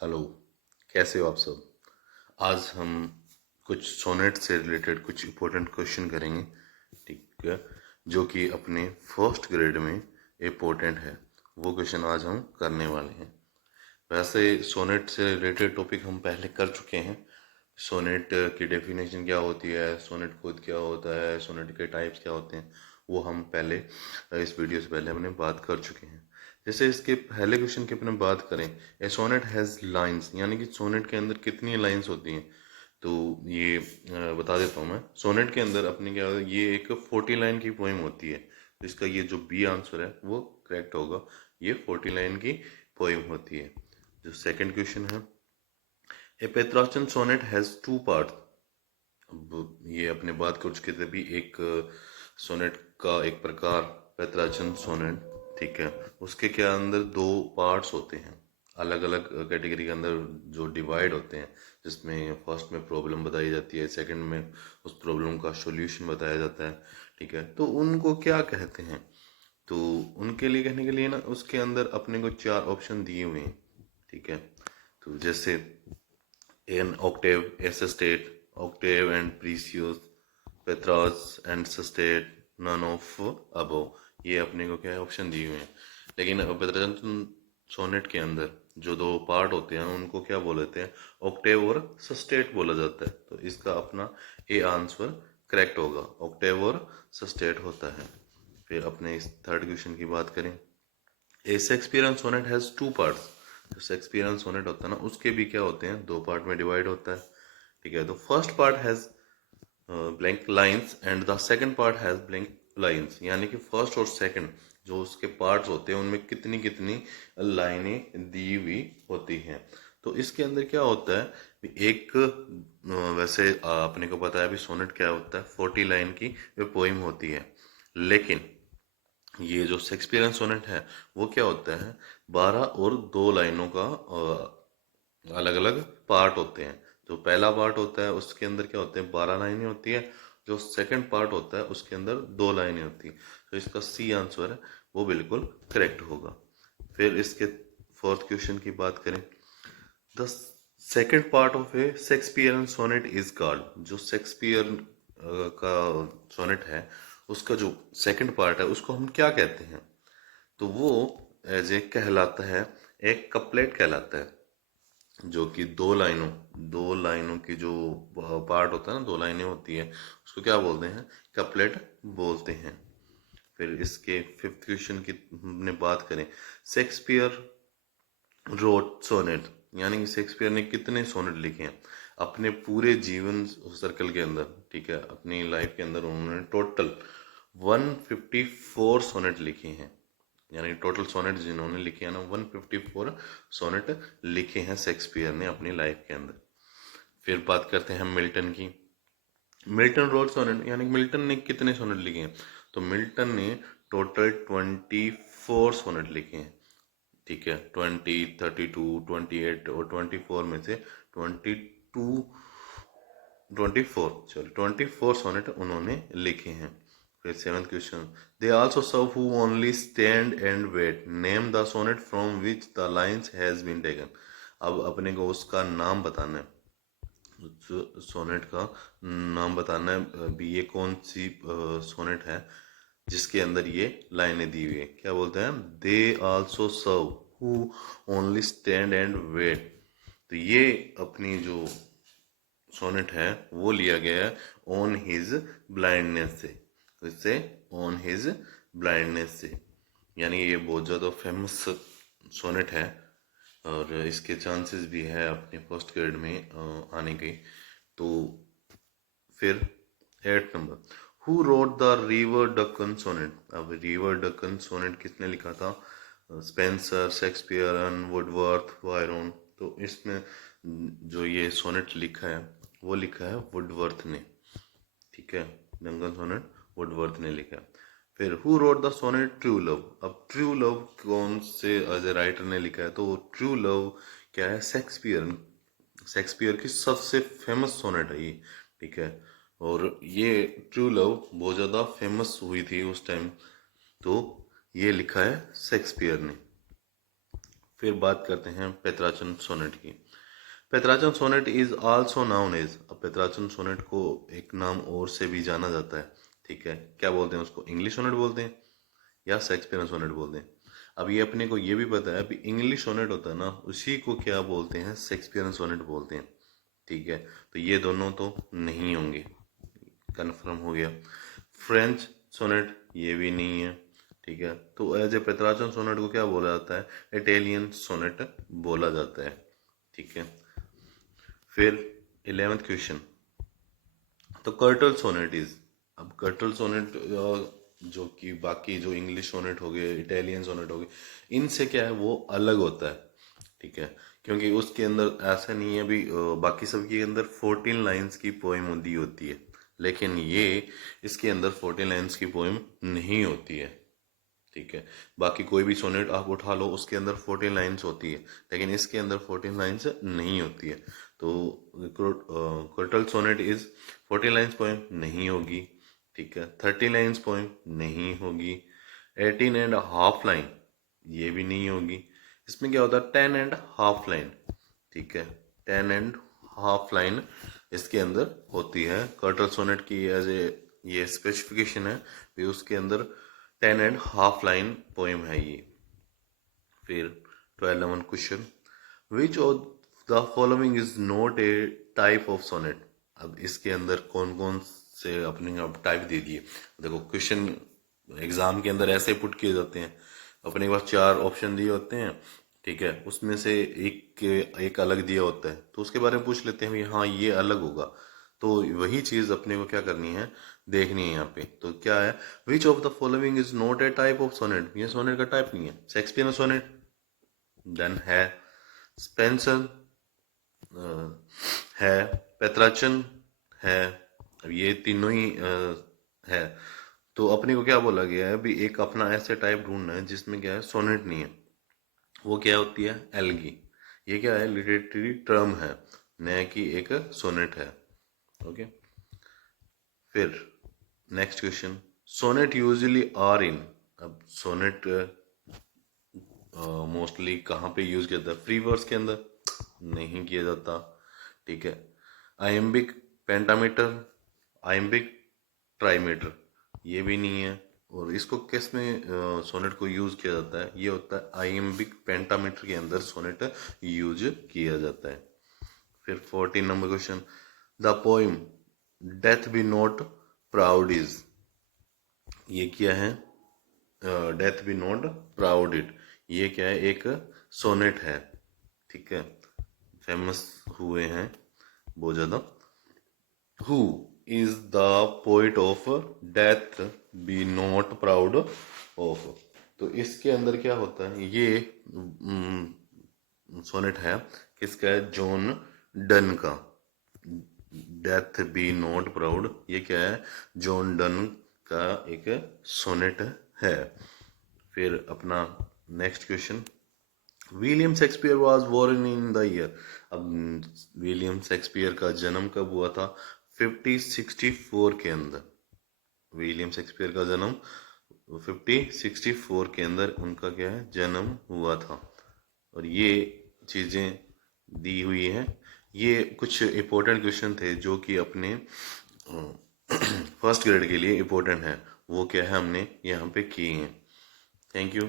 Hello, कैसे हो आप सब। आज हम कुछ सोनेट से रिलेटेड कुछ इम्पोर्टेंट क्वेश्चन करेंगे, ठीक है, जो कि अपने फर्स्ट ग्रेड में इम्पोर्टेंट है। वो क्वेश्चन आज हम करने वाले हैं। वैसे सोनेट से रिलेटेड टॉपिक हम पहले कर चुके हैं। सोनेट की डेफिनेशन क्या होती है, सोनेट खुद क्या होता है, सोनेट के टाइप्स क्या होते हैं, वो हम पहले इस वीडियो से पहले हमने बात कर चुके हैं। जैसे इसके पहले क्वेश्चन की अपने बात करें, ए सोनेट हैज़ लाइंस, यानी कि सोनेट के अंदर कितनी लाइंस होती हैं। तो ये बता देता हूँ मैं। सोनेट के अंदर अपने क्या होता है, ये एक 40 लाइन की पोइम होती है। तो इसका ये जो बी आंसर है वो करेक्ट होगा। ये 40 लाइन की पोइम होती है। जो सेकंड क्वेश्चन है, ए पेत्राचन सोनेट हैज़ टू पार्ट। अब ये अपने बात कर चुके थे भी, एक सोनेट का एक प्रकार पेत्राचन सोनेट, ठीक है, उसके क्या अंदर दो पार्ट्स होते हैं, अलग अलग कैटेगरी के अंदर जो डिवाइड होते हैं, जिसमें फर्स्ट में प्रॉब्लम बताई जाती है, सेकंड में उस प्रॉब्लम का सॉल्यूशन बताया जाता है, ठीक है। तो उनको क्या कहते हैं, तो उनके लिए कहने के लिए ना उसके अंदर अपने को चार ऑप्शन दिए हुए हैं, ठीक है। तो जैसे an octave a sestet, octave and precious, Petras and sestate, none of above। ये अपने को क्या है, ऑप्शन दिए हुए हैं। लेकिन पेत्राचंद सोनेट के अंदर जो दो पार्ट होते हैं उनको क्या बोलते हैं, ऑक्टेव और सस्टेट बोला जाता है। तो इसका अपना ए आंसर करेक्ट होगा, ऑक्टेव और सस्टेट होता है। फिर अपने इस थर्ड क्वेश्चन की बात करें, a Shakespearean sonnet has two parts. जो शेक्सपियरन सोनेट होता है ना, उसके भी क्या होते हैं, दो पार्ट में डिवाइड होता है, ठीक है। तो first part has blank lines and the second part has blank lines, यानी कि फर्स्ट और सेकंड जो उसके पार्ट्स होते हैं उनमें कितनी कितनी लाइनें दी हुई होती हैं। तो इसके अंदर क्या होता है, एक वैसे अपने को पता है अभी सोनेट क्या होता है, 40 लाइन की पोइम होती है। लेकिन ये जो शेक्सपियरन सोनेट है वो क्या होता है, 12 और 2 लाइनों का अलग अलग पार्ट होते हैं। जो पहला पार्ट होता है उसके अंदर क्या होते हैं, 12 लाइनें होती है। जो सेकंड पार्ट होता है उसके अंदर 2 लाइनें होती हैं। तो इसका सी आंसर है वो बिल्कुल करेक्ट होगा। फिर इसके फोर्थ क्वेश्चन की बात करें, the second part of a Shakespearean sonnet is called. जो शेक्सपियर का सोनेट है उसका जो सेकंड पार्ट है उसको हम क्या कहते हैं, तो वो एज ए कहलाता है, एक कपलेट कहलाता है। जो कि दो लाइनों की जो पार्ट होता है ना, 2 लाइनें होती है, उसको क्या बोलते हैं, कपलेट बोलते हैं। फिर इसके फिफ्थ क्वेश्चन की हमने बात करें, शेक्सपियर रोट सोनेट, यानी कि शेक्सपियर ने कितने सोनेट लिखे हैं अपने पूरे जीवन सर्कल के अंदर, ठीक है, अपनी लाइफ के अंदर उन्होंने टोटल 154 सोनेट लिखे हैं। यानी टोटल सोनेट जिन्होंने लिखे हैं ना, 154 सोनेट लिखे हैं शेक्सपियर ने अपनी लाइफ के अंदर। फिर बात करते हैं मिल्टन की। मिल्टन रोड सोनेट, यानी मिल्टन ने कितने सोनेट लिखे हैं, तो मिल्टन ने टोटल 24 सोनेट लिखे हैं, ठीक है। 20, 32, 28 और 24 में से 24 सोनेट उन्होंने लिखे हैं। फिर seventh question, they also serve who only stand and wait, name the sonnet from which the lines has been taken. अब अपने को उसका नाम बताना है, सोनेट का नाम बताना है भी, ये कौन सी सोनेट है जिसके अंदर ये लाइनें दी हुई है। क्या बोलते हैं, they also serve who only stand and wait. तो ये अपनी जो सोनेट है वो लिया गया है ऑन हिज ब्लाइंडनेस से। तो इससे ऑन हिज ब्लाइंडनेस से, यानी ये बहुत ज़्यादा फेमस सोनेट है और इसके चांसेस भी है अपने फर्स्ट ग्रेड में आने के। तो फिर eight number, who wrote the river Deccan sonnet. अब रिवर डक्कन सोनेट किसने लिखा था, स्पेंसर, शेक्सपियरन, वुडवर्थ, वायरन। तो इसमें जो ये सोनेट लिखा है वो लिखा है वुडवर्थ ने, ठीक है, डंकन सोनेट वुडवर्थ ने लिखा है। फिर who wrote the sonnet true love. अब ट्रू लव कौन से एज ए राइटर ने लिखा है, तो ट्रू लव क्या है, शेक्सपियर की सबसे फेमस सोनेट है ये, ठीक है। और ये ट्रू लव बहुत ज़्यादा फेमस हुई थी उस टाइम, तो ये लिखा है शेक्सपियर ने। फिर बात करते हैं पेत्राचन सोनेट की। Petrarchan sonnet is also known as, अब पेत्राचन सोनेट को एक नाम और से भी जाना जाता है, ठीक है। क्या बोलते हैं उसको? इंग्लिश सोनेट बोलते हैं या शेक्सपियरन सोनेट बोलते हैं। अब ये अपने को ये भी पता है, अभी इंग्लिश सोनेट होता है ना, उसी को क्या बोलते हैं? शेक्सपियरन सोनेट बोलते हैं, ठीक है। तो ये दोनों तो नहीं होंगे, कन्फर्म हो गया। फ्रेंच सोनेट ये भी नहीं है, ठीक है। तो एज ए पेत्राचन सोनेट को क्या बोला जाता है? इटालियन सोनेट बोला जाता है, ठीक है। फिर 11th क्वेश्चन, तो कर्टल सोनेट इज, अब कर्टल सोनेट जो कि बाकी जो इंग्लिश सोनेट हो गए, इटालियन सोनेट हो गए, इनसे क्या है वो अलग होता है, ठीक है। क्योंकि उसके अंदर ऐसा नहीं है, अभी बाकी सब के अंदर 14 लाइंस की पोएम दी होती है, लेकिन ये इसके अंदर 14 लाइंस की पोएम नहीं होती है, ठीक है। बाकी कोई भी सोनेट आप उठा लो, उसके अंदर 14 लाइंस होती है, लेकिन इसके अंदर 14 लाइंस नहीं होती है। तो curtal sonnet is 14 lines poem नहीं होगी, ठीक है। 30 लाइंस पोएम नहीं होगी। 18 एंड हाफ लाइन ये भी नहीं होगी। इसमें क्या होता है? 10 एंड हाफ लाइन, ठीक है। 10 एंड हाफ लाइन इसके अंदर होती है। कर्टल सोनेट की एज ए ये स्पेसिफिकेशन है भी, उसके अंदर 10 एंड हाफ लाइन पोएम है ये। फिर 12 question, which of the following is not a type of sonnet. अब इसके अंदर कौन कौन से अपने आप टाइप दे दिए। देखो क्वेश्चन एग्जाम के अंदर ऐसे पुट किए जाते हैं, अपने पास 4 ऑप्शन दिए होते हैं, ठीक है। उसमें से एक अलग दिया होता है, तो उसके बारे में पूछ लेते हैं भाई हाँ ये अलग होगा। तो वही चीज अपने को क्या करनी है, देखनी है यहाँ पे। तो क्या है? Which of the following is not a type of sonnet, ये सोनेट का टाइप नहीं है। शेक्सपियर सोनेट, देन है स्पेंसर, है पेत्राचन, है। अब ये तीनों ही है। तो अपने को क्या बोला गया है? अभी एक अपना ऐसे टाइप ढूंढना है जिसमें क्या है सोनेट नहीं है। वो क्या होती है? एल्गी। ये क्या है? लिटरेरी टर्म है, न कि एक सोनेट है, ओके। फिर next question, sonnet usually are in. अब सोनेट मोस्टली कहाँ पे यूज किया जाता है? फ्री वर्स के अंदर नहीं किया जाता, ठीक है। आइम्बिक पेंटामीटर, आइम्बिक ट्राईमीटर ये भी नहीं है। और इसको किस में सोनेट को यूज किया जाता है? ये होता है आइम्बिक पेंटामीटर के अंदर सोनेट यूज किया जाता है। फिर 14 number question, the poem death B not proud is, ये क्या है? Death B not proud it, ये क्या है? एक सोनेट है, ठीक है। फेमस हुए हैं बहुत ज्यादा। Who is the poet of death B not proud of, तो इसके अंदर क्या होता है? ये सोनेट है किसका है? जॉन डन का। डेथ बी नॉट प्राउड ये क्या है? जॉन डन का एक सोनेट है। फिर अपना next question, William Shakespeare was born in the year. अब विलियम शेक्सपियर का जन्म कब हुआ था? 1564 के अंदर। विलियम शेक्सपियर का जन्म 1564 के अंदर उनका क्या है? जन्म हुआ था। और ये चीजें दी हुई हैं। ये कुछ इम्पोर्टेंट क्वेश्चन थे जो कि अपने फर्स्ट ग्रेड के लिए इम्पोर्टेंट है, वो क्या है हमने यहाँ पे किए हैं। Thank you.